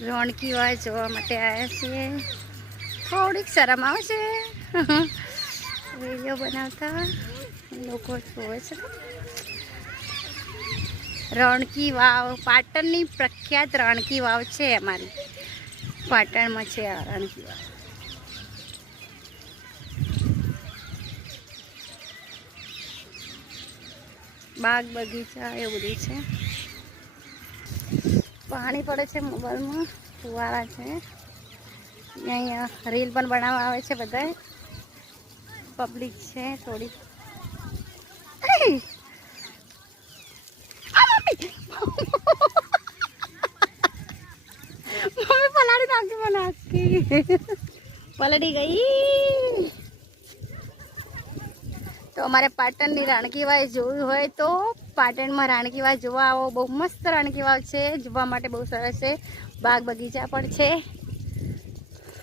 રોણકી વાવ જોવા માટે આવ્યા છીએ. થોડીક શરમ આવશે વિડીયો બનાવતા, લોકો જોવે છે. રણકી વાવ પાટણની પ્રખ્યાત રણકી વાવ છે. અમારી પાટણમાં છે આ રણકી વાવ. બાગ બગીચા એવું બધું છે. પાણી પડે છે મોબાઈલમાં, ફુવારા છે. અહીંયા રીલ પણ બનાવવા આવે છે બધા, પબ્લિક છે થોડી. મમ્મી પલાળી નાખી મને આખી પલળી ગઈ. તો અમારે પાટણની રાણકી વાવ જોવી હોય તો પાટણમાં રાણકી વાવ જોવા આવો. બહુ મસ્ત રાણકી વાવ છે, જોવા માટે બહુ સરસ છે. બાગ બગીચા પણ છે.